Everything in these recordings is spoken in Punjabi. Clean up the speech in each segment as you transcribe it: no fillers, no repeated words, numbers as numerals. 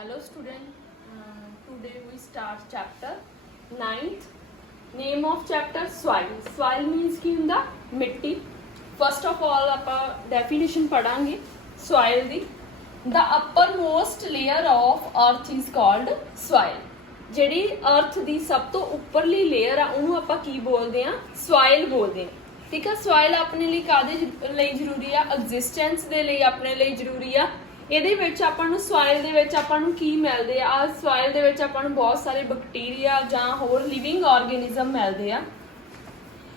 Hello student, today we start chapter 9th. Name of chapter soil. Soil means की ਹੁੰਦਾ मिट्टी. First of all ਆਪਾਂ definition पढ़ांगे soil the. The uppermost layer of earth is called soil. ਜਿਹੜੀ earth ਦੀ ਸਭ ਤੋਂ ਉੱਪਰਲੀ layer ਆ ਉਹਨੂੰ ਆਪਾਂ ਕੀ ਬੋਲਦੇ ਆ soil ਬੋਲਦੇ ਆ. ਠੀਕ ਆ soil ਆਪਣੇ ਲਈ ਕਾਦੇ ਲਈ ਜ਼ਰੂਰੀ ਆ ਐਗਜ਼ਿਸਟੈਂਸ ਦੇ ਲਈ ਆਪਣੇ ਲਈ ਜ਼ਰੂਰੀ ਆ. ਇਹਦੇ ਵਿੱਚ ਆਪਾਂ ਨੂੰ ਸੋਇਲ ਦੇ ਵਿੱਚ ਆਪਾਂ ਨੂੰ ਕੀ ਮਿਲਦੇ ਆ ਸੋਇਲ ਦੇ ਵਿੱਚ ਆਪਾਂ ਨੂੰ ਬਹੁਤ ਸਾਰੇ ਬੈਕਟੀਰੀਆ ਜਾਂ ਹੋਰ ਲਿਵਿੰਗ ਆਰਗੇਨਿਜ਼ਮ ਮਿਲਦੇ ਆ.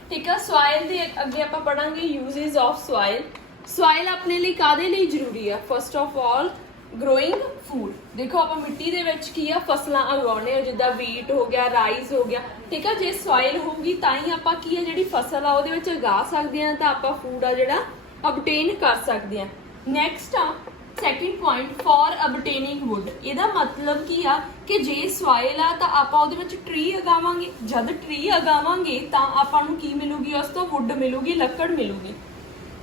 ਠੀਕ ਆ ਸੋਇਲ ਦੇ ਅੱਗੇ ਆਪਾਂ ਪੜਾਂਗੇ ਯੂਜ਼ਸ ਆਫ ਸੋਇਲ. ਸੋਇਲ ਆਪਣੇ ਲਈ ਕਾਦੇ ਲਈ ਜ਼ਰੂਰੀ ਆ first of all growing food. ਦੇਖੋ ਆਪਾਂ ਮਿੱਟੀ ਦੇ ਵਿੱਚ ਕੀ ਆ ਫਸਲਾਂ ਉਗਾਉਂਦੇ ਆ ਜਿੱਦਾਂ ਵੀਟ ਹੋ ਗਿਆ ਰਾਈਸ ਹੋ ਗਿਆ. ਠੀਕ ਆ ਜੇ ਸੋਇਲ ਹੋਊਗੀ ਤਾਂ ਹੀ ਆਪਾਂ ਕੀ ਆ ਜਿਹੜੀ ਫਸਲ ਆ ਉਹਦੇ ਵਿੱਚ ਉਗਾ ਸਕਦੇ ਆ ਤਾਂ ਆਪਾਂ ਫੂਡ ਆ ਜਿਹੜਾ ਅਬਟੇਨ ਕਰ ਸਕਦੇ ਆ. ਨੈਕਸਟ ਆ ਸੈਕਿੰਡ ਪੁਆਇੰਟ ਫॉर ਅਬਟੇਨਿੰਗ ਵੁੱਡ. ਇਹਦਾ ਮਤਲਬ ਕੀ ਆ ਕਿ ਜੇ ਸੋਇਲ ਆ ਤਾਂ ਆਪਾਂ ਉਹਦੇ ਵਿੱਚ ਟਰੀ ਉਗਾਵਾਂਗੇ. ਜਦ ਟਰੀ ਉਗਾਵਾਂਗੇ ਤਾਂ ਆਪਾਂ ਨੂੰ ਕੀ ਮਿਲੂਗੀ ਉਸ ਤੋਂ ਵੁੱਡ ਮਿਲੂਗੀ ਲੱਕੜ ਮਿਲੂਗੀ.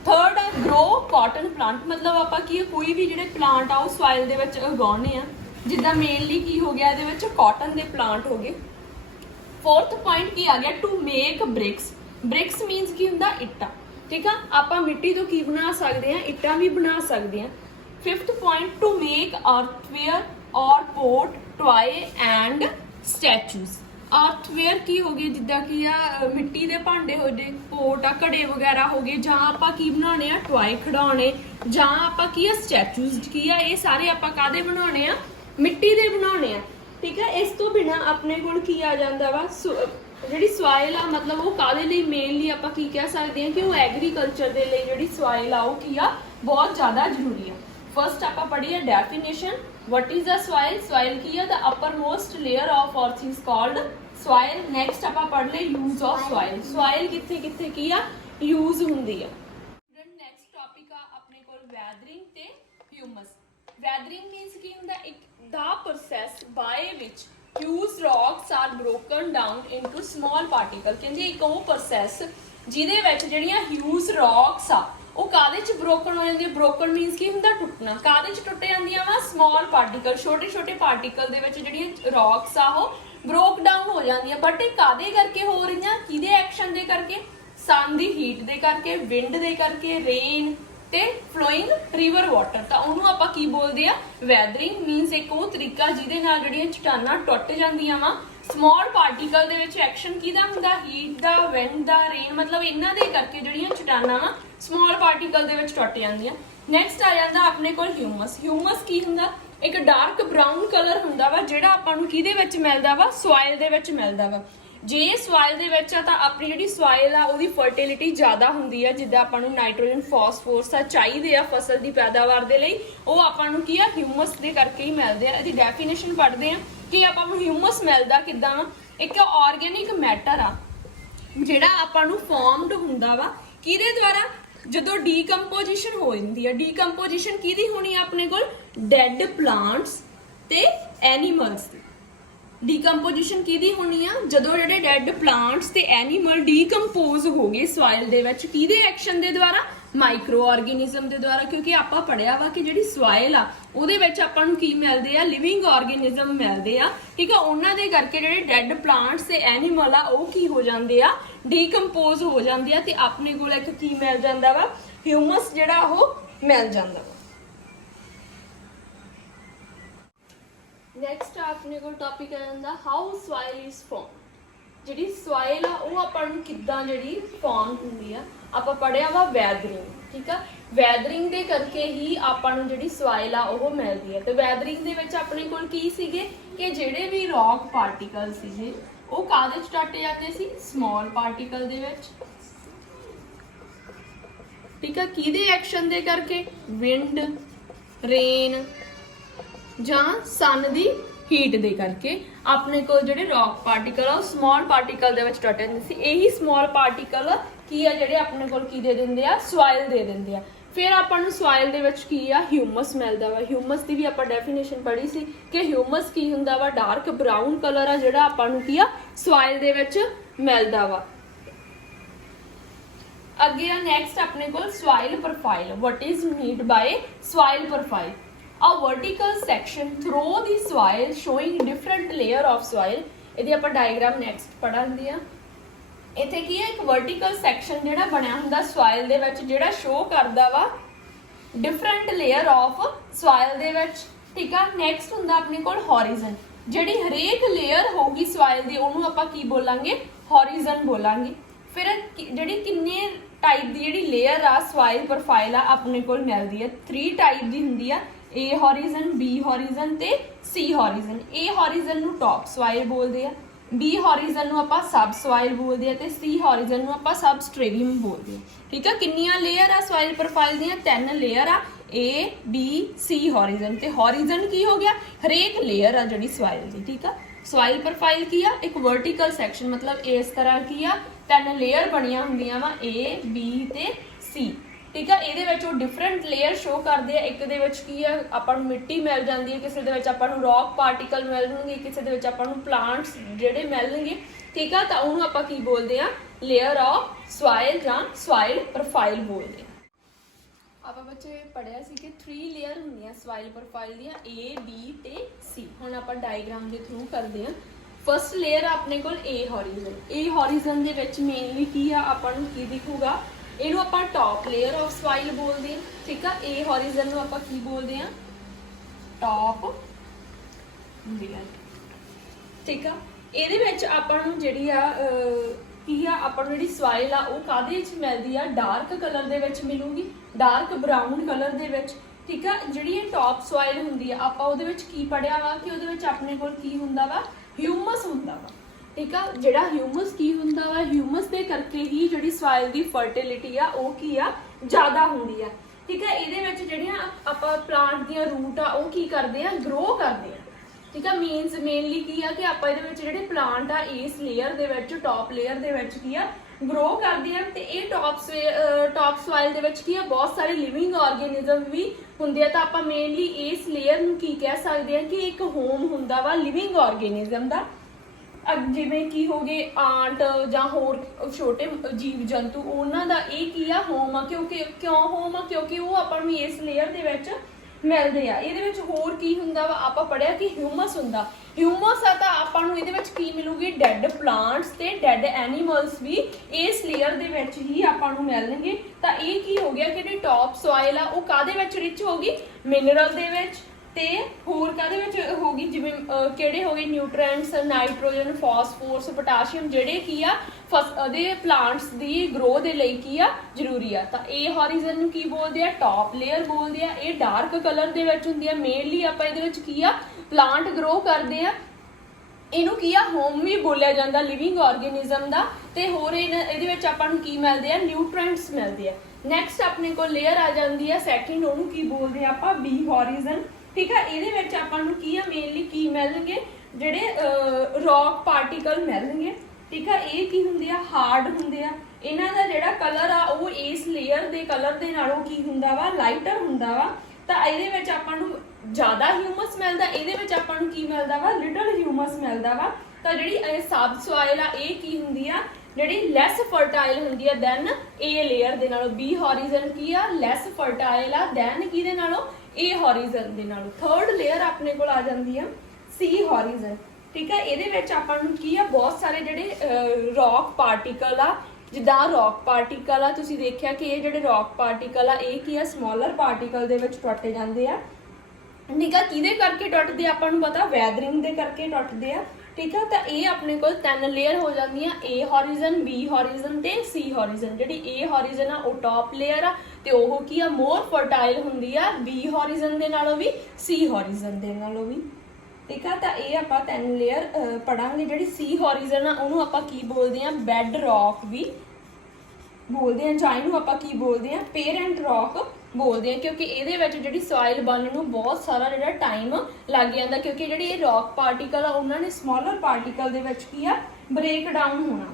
ਥਰਡ ਆ ਗਰੋ ਕਾਟਨ ਪਲਾਂਟ. ਮਤਲਬ ਆਪਾਂ ਕੀ ਕੋਈ ਵੀ ਜਿਹੜੇ ਪਲਾਂਟ ਆ ਉਹ ਸੋਇਲ ਦੇ ਵਿੱਚ ਉਗਾਉਣੇ ਆ ਜਿੱਦਾਂ ਮੇਨਲੀ ਕੀ ਹੋ ਗਿਆ ਇਹਦੇ ਵਿੱਚ ਕਾਟਨ ਦੇ ਪਲਾਂਟ ਹੋ ਗਏ. ਫੋਰਥ ਪੁਆਇੰਟ ਕੀ ਆ ਗਿਆ to make bricks. Bricks means ਕੀ ਹੁੰਦਾ ਇੱਟਾਂ. ਠੀਕ ਆ ਆਪਾਂ ਮਿੱਟੀ ਤੋਂ ਕੀ ਬਣਾ ਸਕਦੇ ਆ ਇੱਟਾਂ ਵੀ ਬਣਾ ਸਕਦੇ ਆ. ਫਿਫਥ ਪੁਆਇੰਟ ਟੂ ਮੇਕ ਅਰਥਵੇਅਰ ਔਰ ਪੋਟ ਟੋਏ ਐਂਡ ਸਟੈਚੂਸ. ਅਰਥਵੇਅਰ ਕੀ ਹੋ ਗਏ ਜਿੱਦਾਂ ਕੀ ਆ ਮਿੱਟੀ ਦੇ ਭਾਂਡੇ ਹੋ ਗਏ ਪੋਟ ਆ ਘੜੇ ਵਗੈਰਾ ਹੋ ਗਏ ਜਾਂ ਆਪਾਂ ਕੀ ਬਣਾਉਣੇ ਆ ਟੋਏ ਖਿਡੌਣੇ ਜਾਂ ਆਪਾਂ ਕੀ ਆ ਸਟੈਚੂਸ ਕੀ ਆ ਇਹ ਸਾਰੇ ਆਪਾਂ ਕਾਹਦੇ ਬਣਾਉਣੇ ਆ ਮਿੱਟੀ ਦੇ ਬਣਾਉਣੇ ਆ. ਠੀਕ ਆ ਇਸ ਤੋਂ ਬਿਨਾ ਆਪਣੇ ਕੋਲ ਕੀ ਆ ਜਾਂਦਾ ਵਾ ਜਿਹੜੀ ਸੋਇਲ ਆ ਮਤਲਬ ਉਹ ਕਾਹਦੇ ਲਈ ਮੇਨਲੀ ਆਪਾਂ ਕੀ ਕਹਿ ਸਕਦੇ ਆ ਕਿ ਉਹ ਐਗਰੀਕਲਚਰ ਦੇ ਲਈ ਜਿਹੜੀ ਸੋਇਲ ਆ ਉਹ ਕੀ ਆ ਬਹੁਤ ਜ਼ਿਆਦਾ ਜ਼ਰੂਰੀ ਆ. फर्स्ट आप पढ़िए definition what is the soil. Soil की है the uppermost layer of earth is called soil. Next आप पढ़ ले यूज ऑफ सॉइल. सॉइल किथे किथे की आ यूज हुंदी है. नेक्स्ट टॉपिक आ अपने कोल वैदरिंग ते ह्यूमस. वैदरिंग मींस की हुंदा एक the process by which huge rocks are broken down into small particle. कहंदी एक वो प्रोसेस ਜਿਹਦੇ ਵਿੱਚ ਜਿਹੜੀਆਂ ਹਿਊਜ ਰੌਕਸ ਆ ਉਹ ਕਾਦੇ ਚ ਬ੍ਰੋਕਨ ਹੋ ਜਾਂਦੀ ਹੈ. ਬ੍ਰੋਕਨ ਮੀਨਸ ਕੀ ਹੁੰਦਾ ਟੁੱਟਣਾ. ਕਾਦੇ ਚ ਟੁੱਟ ਜਾਂਦੀਆਂ ਵਾ ਸਮਾਲ ਪਾਰਟੀਕਲ ਛੋਟੇ ਛੋਟੇ ਪਾਰਟੀਕਲ ਦੇ ਵਿੱਚ ਜਿਹੜੀਆਂ ਰੌਕਸ ਆ ਉਹ ਬ੍ਰੋਕ ਡਾਊਨ ਹੋ ਜਾਂਦੀਆਂ. ਬਟ ਇਹ ਕਾਦੇ ਕਰਕੇ ਹੋ ਰਹੀਆਂ ਕਿਹਦੇ ਐਕਸ਼ਨ ਦੇ ਕਰਕੇ ਸਨ ਦੀ ਹੀਟ ਦੇ ਕਰਕੇ ਵਿੰਡ ਦੇ ਕਰਕੇ ਰੇਨ ਤੇ ਫਲੋਇੰਗ ਰਿਵਰ ਵਾਟਰ. ਤਾਂ ਉਹਨੂੰ ਆਪਾਂ ਕੀ ਬੋਲਦੇ ਆ ਵੈਦਰਿੰਗ. ਮੀਨਸ ਇੱਕ ਉਹ ਤਰੀਕਾ ਜਿਹਦੇ ਨਾਲ ਜਿਹੜੀਆਂ ਚਟਾਨਾਂ ਟੁੱਟ ਜਾਂਦੀਆਂ ਵਾ. ਸਮਾਲ ਪਾਰਟੀਕਲ ਦੇ ਵਿੱਚ ਐਕਸ਼ਨ ਕਿਹਦਾ ਹੁੰਦਾ ਹੀਟ ਦਾ ਵਿੰਡ ਦਾ ਰੇਨ ਮਤਲਬ ਇਹਨਾਂ ਦੇ ਕਰਕੇ ਜਿਹੜੀਆਂ ਚਟਾਨਾਂ ਵਾ ਸਮਾਲ ਪਾਰਟੀਕਲ ਦੇ ਵਿੱਚ ਟੁੱਟ ਜਾਂਦੀਆਂ. ਨੈਕਸਟ ਆ ਜਾਂਦਾ ਆਪਣੇ ਕੋਲ ਹਿਊਮਸ. ਹਿਊਮਸ ਕੀ ਹੁੰਦਾ ਇੱਕ ਡਾਰਕ ਬਰਾਊਨ ਕਲਰ ਹੁੰਦਾ ਵਾ ਜਿਹੜਾ ਆਪਾਂ ਨੂੰ ਕਿਹਦੇ ਵਿੱਚ ਮਿਲਦਾ ਵਾ ਸੋਇਲ ਦੇ ਵਿੱਚ ਮਿਲਦਾ ਵਾ. ਜੇ ਸੋਇਲ ਦੇ ਵਿੱਚ ਆ ਤਾਂ ਆਪਣੀ ਜਿਹੜੀ ਸੋਇਲ ਆ ਉਹਦੀ ਫਰਟੀਲਿਟੀ ਜ਼ਿਆਦਾ ਹੁੰਦੀ ਆ. ਜਿੱਦਾਂ ਆਪਾਂ ਨੂੰ ਨਾਈਟ੍ਰੋਜਨ ਫਾਸਫੋਰਸ ਆ ਚਾਹੀਦੇ ਆ ਫਸਲ ਦੀ ਪੈਦਾਵਾਰ ਦੇ ਲਈ ਉਹ ਆਪਾਂ ਨੂੰ ਕੀ ਆ ਹਿਊਮਸ ਦੇ ਕਰਕੇ ਹੀ ਮਿਲਦੇ ਆ. ਇਹਦੀ ਡੈਫੀਨੇਸ਼ਨ ਪੜ੍ਹਦੇ ਆ ਕਿ ਆਪਾਂ ਨੂੰ ਹਿਊਮਸ ਮਿਲਦਾ ਕਿੱਦਾਂ ਵਾ. ਇੱਕ ਆਰਗੈਨਿਕ ਮੈਟਰ ਆ ਜਿਹੜਾ ਆਪਾਂ ਨੂੰ ਫਾਰਮਡ ਹੁੰਦਾ ਵਾ ਕਿਹਦੇ ਦੁਆਰਾ ਜਦੋਂ ਡੀਕੰਪੋਜੀਸ਼ਨ ਹੋ ਜਾਂਦੀ ਆ. ਡੀਕੰਪੋਜੀਸ਼ਨ ਕਿਹਦੀ ਹੋਣੀ ਆ ਆਪਣੇ ਕੋਲ ਡੈਡ ਪਲਾਂਟਸ ਤੇ ਐਨੀਮਲਸ ਦੀ. ਡੀਕੰਪੋਜੀਸ਼ਨ ਕਿਹਦੀ ਹੋਣੀ ਆ ਜਦੋਂ ਜਿਹੜੇ ਡੈਡ ਪਲਾਂਟਸ ਤੇ ਐਨੀਮਲ ਡੀਕੰਪੋਜ਼ ਹੋ ਗਏ ਸੋਇਲ ਦੇ ਵਿੱਚ ਕਿਹਦੇ ਐਕਸ਼ਨ ਦੇ ਦੁਆਰਾ ਮਾਈਕਰੋ ਆਰਗੇਨਿਜ਼ਮ ਦੇ ਦੁਆਰਾ. ਕਿਉਂਕਿ ਆਪਾਂ ਪੜਿਆ ਵਾ ਕਿ ਜਿਹੜੀ ਸੋਇਲ ਆ ਉਹਦੇ ਵਿੱਚ ਆਪਾਂ ਨੂੰ ਕੀ ਮਿਲਦੇ ਆ ਲਿਵਿੰਗ ਆਰਗੇਨਿਜ਼ਮ ਮਿਲਦੇ ਆ. ਠੀਕ ਆ ਉਹਨਾਂ ਦੇ ਕਰਕੇ ਜਿਹੜੇ ਡੈਡ ਪਲਾਂਟਸ ਤੇ ਐਨੀਮਲ ਆ ਉਹ ਕੀ ਹੋ ਜਾਂਦੇ ਆ ਡੀਕੰਪੋਜ਼ ਹੋ ਜਾਂਦੇ ਆ ਤੇ ਆਪਣੇ ਕੋਲ ਇੱਕ ਕੀ ਮਿਲ ਜਾਂਦਾ ਵਾ ਹਿਊਮਸ ਜਿਹੜਾ ਉਹ ਮਿਲ ਜਾਂਦਾ ਵਾ. ਨੈਕਸਟ ਆਪਣੇ ਕੋਲ ਟੌਪਿਕ ਆ ਜਾਂਦਾ ਹਾਊ ਸੋਇਲ ਇਜ਼ ਫਾਰਮ. ਜਿਹੜੀ ਸੋਇਲ ਆ ਉਹ ਆਪਾਂ ਨੂੰ ਕਿੱਦਾਂ ਜਿਹੜੀ ਫਾਰਮ ਹੁੰਦੀ ਆ ਆਪਾਂ ਪੜਿਆ ਵਾ ਵੈਦਰਿੰਗ. ਠੀਕ ਆ ਵੈਦਰਿੰਗ ਦੇ ਕਰਕੇ ਹੀ ਆਪਾਂ ਨੂੰ ਜਿਹੜੀ ਸੋਇਲ ਆ ਉਹ ਮਿਲਦੀ ਹੈ. ਤੇ ਵੈਦਰਿੰਗ ਦੇ ਵਿੱਚ ਆਪਣੇ ਕੋਲ ਕੀ ਸੀਗੇ ਕਿ ਜਿਹੜੇ ਵੀ ਰੌਕ ਪਾਰਟੀਕਲ ਸੀਗੇ ਉਹ ਕਾਹਦੇ ਚ ਟੁੱਟ ਜਾਂਦੇ ਸੀ ਸਮਾਲ ਪਾਰਟੀਕਲ ਦੇ ਵਿੱਚ. ਠੀਕ ਆ ਕਿਹਦੇ ਐਕਸ਼ਨ ਦੇ ਕਰਕੇ ਵਿੰਡ ਰੇਨ ਜਾਂ ਸਨ ਦੀ ਹੀਟ ਦੇ ਕਰਕੇ ਆਪਣੇ ਕੋਲ ਜਿਹੜੇ ਰੌਕ ਪਾਰਟੀਕਲ ਆ ਉਹ ਸਮਾਲ ਪਾਰਟੀਕਲ ਦੇ ਵਿੱਚ ਟੁੱਟ ਜਾਂਦੇ ਸੀ. ਇਹੀ ਸਮਾਲ ਪਾਰਟੀਕਲ ਕੀ ਆ ਜਿਹੜੇ ਆਪਣੇ ਕੋਲ ਕੀ ਦੇ ਦਿੰਦੇ ਆ ਸੋਇਲ ਦੇ ਦਿੰਦੇ ਆ. ਫਿਰ ਆਪਾਂ ਨੂੰ ਸੋਇਲ ਦੇ ਵਿੱਚ ਕੀ ਆ ਹਿਊਮਸ ਮਿਲਦਾ ਵਾ. ਹਿਊਮਸ ਦੀ ਵੀ ਆਪਾਂ ਡੈਫੀਨੇਸ਼ਨ ਪੜ੍ਹੀ ਸੀ ਕਿ ਹਿਊਮਸ ਕੀ ਹੁੰਦਾ ਵਾ ਡਾਰਕ ਬਰਾਊਨ ਕਲਰ ਆ ਜਿਹੜਾ ਆਪਾਂ ਨੂੰ ਕੀ ਆ ਸੋਇਲ ਦੇ ਵਿੱਚ ਮਿਲਦਾ ਵਾ. ਅੱਗੇ ਆ ਨੈਕਸਟ ਆਪਣੇ ਕੋਲ soil profile. What is meant by soil profile. a vertical section through the soil showing different layer of soil। ਇਹਦੀ ਆਪਾਂ ਡਾਇਗਰਾਮ ਨੈਕਸਟ ਪੜ੍ਹਾਂਗੇ ਆ। ਇੱਥੇ ਕੀ ਹੈ, ਇੱਕ ਵਰਟੀਕਲ ਸੈਕਸ਼ਨ ਜਿਹੜਾ ਬਣਿਆ ਹੁੰਦਾ ਸੋਇਲ ਦੇ ਵਿੱਚ, ਜਿਹੜਾ ਸ਼ੋ ਕਰਦਾ ਵਾ ਡਿਫਰੈਂਟ ਲੇਅਰ ਆਫ ਸੋਇਲ ਦੇ ਵਿੱਚ, ਠੀਕ ਆ। ਨੈਕਸਟ ਹੁੰਦਾ ਆਪਣੇ ਕੋਲ ਹੌਰੀਜ਼ਨ, ਜਿਹੜੀ ਹਰੇਕ ਲੇਅਰ ਹੋਊਗੀ ਸੋਇਲ ਦੀ ਉਹਨੂੰ ਆਪਾਂ ਕੀ ਬੋਲਾਂਗੇ, ਹੌਰੀਜ਼ਨ ਬੋਲਾਂਗੇ। ਫਿਰ ਜਿਹੜੀ ਕਿੰਨੇ ਟਾਈਪ ਦੀ ਜਿਹੜੀ ਲੇਅਰ ਆ ਸੋਇਲ ਪ੍ਰੋਫਾਈਲ ਆ ਆਪਣੇ ਕੋਲ ਮਿਲਦੀ ਹੈ, 3 ਟਾਈਪ ਦੀ ਹੁੰਦੀ ਆ, A ਹੌਰੀਜ਼ਨ, B ਹੌਰੀਜ਼ਨ ਤੇ C ਹੌਰੀਜ਼ਨ। A ਹੌਰੀਜ਼ਨ ਨੂੰ ਟੌਪ ਸੋਇਲ ਬੋਲਦੇ ਆ, B ਹੌਰੀਜ਼ਨ ਨੂੰ ਆਪਾਂ ਸਬ ਸੋਇਲ ਬੋਲਦੇ ਆ ਤੇ C ਹੌਰੀਜ਼ਨ ਨੂੰ ਆਪਾਂ ਸਬਸਟ੍ਰੇਟਮ ਬੋਲਦੇ ਆ, ਠੀਕ ਆ। ਕਿੰਨੀਆਂ ਲੇਅਰ ਆ ਸੋਇਲ ਪ੍ਰੋਫਾਈਲ ਦੀਆਂ, 3 ਲੇਅਰ ਆ, A B C ਹੌਰੀਜ਼ਨ। ਤੇ ਹੌਰੀਜ਼ਨ ਕੀ ਹੋ ਗਿਆ, ਹਰੇਕ ਲੇਅਰ ਆ ਜਿਹੜੀ ਸੋਇਲ ਦੀ, ਠੀਕ ਆ। ਸੋਇਲ ਪ੍ਰੋਫਾਈਲ ਕੀ ਆ, ਇੱਕ ਵਰਟੀਕਲ ਸੈਕਸ਼ਨ, ਮਤਲਬ ਇਸ ਤਰ੍ਹਾਂ ਕੀ ਆ 3 ਲੇਅਰ ਬਣੀਆਂ ਹੁੰਦੀਆਂ ਵਾ A B ਤੇ C, ਠੀਕ ਆ। ਇਹਦੇ ਵਿੱਚ ਉਹ ਡਿਫਰੈਂਟ ਲੇਅਰ ਸ਼ੋ ਕਰਦੇ ਆ। ਇੱਕ ਦੇ ਵਿੱਚ ਕੀ ਆ ਆਪਾਂ ਨੂੰ ਮਿੱਟੀ ਮਿਲ ਜਾਂਦੀ ਹੈ, ਕਿਸੇ ਦੇ ਵਿੱਚ ਆਪਾਂ ਨੂੰ ਰੌਕ ਪਾਰਟੀਕਲ ਮਿਲਣਗੇ, ਕਿਸੇ ਦੇ ਵਿੱਚ ਆਪਾਂ ਨੂੰ ਪਲਾਂਟਸ ਜਿਹੜੇ ਮਿਲਣਗੇ, ਠੀਕ ਆ। ਤਾਂ ਉਹਨੂੰ ਆਪਾਂ ਕੀ ਬੋਲਦੇ ਆ, ਲੇਅਰ ਆਫ ਸੋਇਲ ਜਾਂ ਸੋਇਲ ਪ੍ਰੋਫਾਈਲ ਬੋਲਦੇ ਆ। ਆਪਾਂ ਬੱਚੇ ਪੜ੍ਹਿਆ ਸੀ ਕਿ 3 ਲੇਅਰ ਹੁੰਦੀਆਂ ਸੋਇਲ ਪ੍ਰੋਫਾਈਲ ਦੀਆਂ, A B ਤੇ C। ਹੁਣ ਆਪਾਂ ਡਾਇਗਰਾਮ ਦੇ ਥਰੂ ਕਰਦੇ ਆ। ਫਸਟ ਲੇਅਰ ਆਪਣੇ ਕੋਲ A ਹੌਰੀਜ਼ਨ। A ਹੌਰੀਜ਼ਨ ਦੇ ਵਿੱਚ ਮੇਨਲੀ ਕੀ ਆ, ਆਪਾਂ ਨੂੰ ਕੀ ਦਿਖੂਗਾ, ਇਹਨੂੰ ਆਪਾਂ ਟੌਪ ਲੇਅਰ ਆਫ ਸੋਇਲ ਬੋਲਦੇ ਆ, ਠੀਕ ਆ। A ਹੌਰੀਜ਼ਨ ਨੂੰ ਆਪਾਂ ਕੀ ਬੋਲਦੇ ਆ, ਟੌਪ ਲੇਅਰ, ਠੀਕ ਆ। ਇਹਦੇ ਵਿੱਚ ਆਪਾਂ ਨੂੰ ਜਿਹੜੀ ਆ ਕੀ ਆ, ਆਪਾਂ ਨੂੰ ਜਿਹੜੀ ਸੋਇਲ ਆ ਉਹ ਕਾਹਦੇ ਵਿੱਚ ਮਿਲਦੀ ਆ, ਡਾਰਕ ਕਲਰ ਦੇ ਵਿੱਚ ਮਿਲੂਗੀ, ਡਾਰਕ ਬਰਾਊਨ ਕਲਰ ਦੇ ਵਿੱਚ, ਠੀਕ ਆ। ਜਿਹੜੀ ਇਹ ਟੌਪ ਸੋਇਲ ਹੁੰਦੀ ਆ, ਆਪਾਂ ਉਹਦੇ ਵਿੱਚ ਕੀ ਪੜਿਆ ਵਾ ਕਿ ਉਹਦੇ ਵਿੱਚ ਆਪਣੇ ਕੋਲ ਕੀ ਹੁੰਦਾ ਵਾ, ਹਿਊਮਸ ਹੁੰਦਾ ਵਾ, ਠੀਕ ਆ। ਜਿਹੜਾ ਹਿਊਮਸ ਕੀ ਹੁੰਦਾ ਵਾ, ਹਿਊਮਸ ਦੇ ਕਰਕੇ ਹੀ ਜਿਹੜੀ ਸੋਇਲ ਦੀ ਫਰਟੀਲਿਟੀ ਆ ਉਹ ਕੀ ਆ, ਜ਼ਿਆਦਾ ਹੁੰਦੀ ਆ, ਠੀਕ ਆ। ਇਹਦੇ ਵਿੱਚ ਜਿਹੜੀਆਂ ਆਪਾਂ ਪਲਾਂਟ ਦੀਆਂ ਰੂਟ ਆ ਉਹ ਕੀ ਕਰਦੇ ਆ, ਗਰੋ ਕਰਦੇ ਆ, ਠੀਕ ਆ। ਮੀਨਸ ਮੇਨਲੀ ਕੀ ਆ ਕਿ ਆਪਾਂ ਇਹਦੇ ਵਿੱਚ ਜਿਹੜੇ ਪਲਾਂਟ ਆ ਇਸ ਲੇਅਰ ਦੇ ਵਿੱਚ, ਟੌਪ ਲੇਅਰ ਦੇ ਵਿੱਚ ਕੀ ਆ, ਗਰੋ ਕਰਦੇ ਆ। ਤੇ ਇਹ ਟੌਪ ਸੋਇਲ ਦੇ ਵਿੱਚ ਕੀ ਆ, ਬਹੁਤ ਸਾਰੇ ਲਿਵਿੰਗ ਆਰਗੇਨਿਜ਼ਮ ਵੀ ਹੁੰਦੇ ਆ। ਤਾਂ ਆਪਾਂ ਮੇਨਲੀ ਇਸ ਲੇਅਰ ਨੂੰ ਕੀ ਕਹਿ ਸਕਦੇ ਆ ਕਿ ਇੱਕ ਹੋਮ ਹੁੰਦਾ ਵਾ ਲਿਵਿੰਗ ਆਰਗੇਨਿਜ਼ਮ ਦਾ। ਜਿਵੇਂ ਕੀ ਹੋ ਗਏ ਆਂਟ ਜਾਂ ਹੋਰ ਛੋਟੇ ਜੀਵ ਜੰਤੂ, ਉਹਨਾਂ ਦਾ ਇਹ ਕੀ ਆ, ਹੋਮ ਆ। ਕਿਉਂ ਹੋਮ ਆ, ਕਿਉਂਕਿ ਉਹ ਆਪਾਂ ਨੂੰ ਇਸ ਲੇਅਰ ਦੇ ਵਿੱਚ ਮਿਲਦੇ ਆ। ਇਹਦੇ ਵਿੱਚ ਹੋਰ ਕੀ ਹੁੰਦਾ ਵਾ, ਆਪਾਂ ਪੜਿਆ ਕਿ ਹਿਊਮਸ ਹੁੰਦਾ। ਹਿਊਮਸ ਆ ਤਾਂ ਆਪਾਂ ਨੂੰ ਇਹਦੇ ਵਿੱਚ ਕੀ ਮਿਲੂਗੀ, ਡੈਡ ਪਲਾਂਟਸ ਤੇ ਡੈਡ ਐਨੀਮਲਸ ਵੀ ਇਸ ਲੇਅਰ ਦੇ ਵਿੱਚ ਹੀ ਆਪਾਂ ਨੂੰ ਮਿਲਣਗੇ। ਤਾਂ ਇਹ ਕੀ ਹੋ ਗਿਆ ਕਿ ਜਿਹੜੀ ਟੌਪ ਸੋਇਲ ਆ ਉਹ ਕਾਹਦੇ ਵਿੱਚ ਰਿਚ ਹੋਗੀ, ਮਿਨਰਲ ਦੇ ਵਿੱਚ ਤੇ ਹੋਰ ਕਾਹਦੇ ਵਿੱਚ ਹੋਗੀ, ਜਿਵੇਂ ਕਿਹੜੇ ਹੋ ਗਏ, ਨਿਊਟ੍ਰੀਐਂਟਸ, ਨਾਈਟ੍ਰੋਜਨ, ਫਾਸਫੋਰਸ, ਪੋਟਾਸ਼ੀਅਮ, ਜਿਹੜੇ ਕੀ ਆ ਉਹਦੇ ਪਲਾਂਟਸ ਦੀ ਗਰੋ ਦੇ ਲਈ ਕੀ ਆ, ਜ਼ਰੂਰੀ ਆ। ਤਾਂ ਇਹ ਹੌਰੀਜ਼ਨ ਨੂੰ ਕੀ ਬੋਲਦੇ ਆ, ਟੌਪ ਲੇਅਰ ਬੋਲਦੇ ਆ। ਇਹ ਡਾਰਕ ਕਲਰ ਦੇ ਵਿੱਚ ਹੁੰਦੀ ਆ। ਮੇਨਲੀ ਆਪਾਂ ਇਹਦੇ ਵਿੱਚ ਕੀ ਆ, ਪਲਾਂਟ ਗਰੋ ਕਰਦੇ ਆ। ਇਹਨੂੰ ਕੀ ਆ, ਹੋਮ ਵੀ ਬੋਲਿਆ ਜਾਂਦਾ ਲਿਵਿੰਗ ਆਰਗੇਨਿਜ਼ਮ ਦਾ। ਤੇ ਹੋਰ ਇਹਦੇ ਵਿੱਚ ਆਪਾਂ ਨੂੰ ਕੀ ਮਿਲਦੇ ਆ, ਨਿਊਟ੍ਰੀਐਂਟਸ ਮਿਲਦੇ ਆ। ਨੈਕਸਟ ਆਪਣੇ ਕੋਲ ਲੇਅਰ ਆ ਜਾਂਦੀ ਆ ਸੈਕਿੰਡ, ਉਹਨੂੰ ਕੀ ਬੋਲਦੇ ਆ ਆਪਾਂ, B ਹੌਰੀਜ਼ਨ, ਠੀਕ ਆ। ਇਹਦੇ ਵਿੱਚ ਆਪਾਂ ਨੂੰ ਕੀ ਆ, ਮੇਨਲੀ ਕੀ ਮਿਲਣਗੇ, ਜਿਹੜੇ ਰੌਕ ਪਾਰਟੀਕਲ ਮਿਲਣਗੇ, ਠੀਕ ਆ। ਇਹ ਕੀ ਹੁੰਦੇ ਆ, ਹਾਰਡ ਹੁੰਦੇ ਆ। ਇਹਨਾਂ ਦਾ ਜਿਹੜਾ ਕਲਰ ਆ ਉਹ ਇਸ ਲੇਅਰ ਦੇ ਕਲਰ ਦੇ ਨਾਲੋਂ ਕੀ ਹੁੰਦਾ ਵਾ, ਲਾਈਟਰ ਹੁੰਦਾ ਵਾ। ਤਾਂ ਇਹਦੇ ਵਿੱਚ ਆਪਾਂ ਨੂੰ ਜ਼ਿਆਦਾ ਹਿਊਮਸ ਮਿਲਦਾ, ਇਹਦੇ ਵਿੱਚ ਆਪਾਂ ਨੂੰ ਕੀ ਮਿਲਦਾ ਵਾ, ਲਿਟਲ ਹਿਊਮਸ ਮਿਲਦਾ ਵਾ। ਤਾਂ ਜਿਹੜੀ ਇਹ ਸਬ ਸੋਇਲ ਆ ਇਹ ਕੀ ਹੁੰਦੀ ਆ, ਜਿਹੜੀ ਲੈਸ ਫਰਟਾਈਲ ਹੁੰਦੀ ਆ ਦੈਨ A ਲੇਅਰ ਦੇ ਨਾਲੋਂ। B ਹੌਰੀਜ਼ਨ ਕੀ ਆ, ਲੈਸ ਫਰਟਾਈਲ ਆ ਦੈਨ ਕਿਹਦੇ ਨਾਲੋਂ, A ਹੌਰੀਜ਼ਨ ਦੇ ਨਾਲੋਂ। ਥਰਡ ਲੇਅਰ ਆਪਣੇ ਕੋਲ ਆ ਜਾਂਦੀ ਆ C ਹੌਰੀਜ਼ਨ, ਠੀਕ ਆ। ਇਹਦੇ ਵਿੱਚ ਆਪਾਂ ਨੂੰ ਕੀ ਆ, ਬਹੁਤ ਸਾਰੇ ਜਿਹੜੇ ਰੌਕ ਪਾਰਟੀਕਲ ਆ, ਜਿੱਦਾਂ ਰੌਕ ਪਾਰਟੀਕਲ ਆ, ਤੁਸੀਂ ਦੇਖਿਆ ਕਿ ਇਹ ਜਿਹੜੇ ਰੌਕ ਪਾਰਟੀਕਲ ਆ ਇਹ ਕੀ ਆ, ਸਮੋਲਰ ਪਾਰਟੀਕਲ ਦੇ ਵਿੱਚ ਟੁੱਟ ਜਾਂਦੇ ਆ, ਠੀਕ ਆ। ਕਿਹਦੇ ਕਰਕੇ ਟੁੱਟਦੇ ਆ, ਆਪਾਂ ਨੂੰ ਪਤਾ ਵੈਦਰਿੰਗ ਦੇ ਕਰਕੇ ਟੁੱਟਦੇ ਆ, ਠੀਕ ਆ। ਤਾਂ ਇਹ ਆਪਣੇ ਕੋਲ 3 ਲੇਅਰ ਹੋ ਜਾਂਦੀਆਂ, A ਹੌਰੀਜ਼ਨ, B ਹੌਰੀਜ਼ਨ ਤੇ C ਹੌਰੀਜ਼ਨ। ਜਿਹੜੀ A ਹੌਰੀਜ਼ਨ ਆ ਉਹ ਟੌਪ ਲੇਅਰ ਆ ਤੇ ਉਹ ਕੀ ਆ, ਮੋਰ ਫਰਟਾਈਲ ਹੁੰਦੀ ਆ B ਹੌਰੀਜ਼ਨ ਦੇ ਨਾਲੋਂ ਵੀ, C ਹੌਰੀਜ਼ਨ ਦੇ ਨਾਲੋਂ ਵੀ, ਠੀਕ ਆ। ਤਾਂ ਇਹ ਆਪਾਂ 3 ਲੇਅਰ ਪੜਾਂਗੇ। ਜਿਹੜੀ C ਹੌਰੀਜ਼ਨ ਆ ਉਹਨੂੰ ਆਪਾਂ ਕੀ ਬੋਲਦੇ ਆ, ਬੈਡ ਰੌਕ ਵੀ ਬੋਲਦੇ ਆ, ਜਾਂ ਇਹਨੂੰ ਆਪਾਂ ਕੀ ਬੋਲਦੇ ਆ, ਪੇਰੈਂਟ ਰੌਕ ਬੋਲਦੇ ਆ, ਕਿਉਂਕਿ ਇਹਦੇ ਵਿੱਚ ਜਿਹੜੀ ਸੋਇਲ ਬਣਨ ਨੂੰ ਬਹੁਤ ਸਾਰਾ ਜਿਹੜਾ ਟਾਈਮ ਲੱਗ ਜਾਂਦਾ, ਕਿਉਂਕਿ ਜਿਹੜੀ ਇਹ ਰੌਕ ਪਾਰਟੀਕਲ ਆ ਉਹਨਾਂ ਨੇ ਸਮੋਲਰ ਪਾਰਟੀਕਲ ਦੇ ਵਿੱਚ ਕੀ ਆ, ਬ੍ਰੇਕ ਡਾਊਨ ਹੋਣਾ।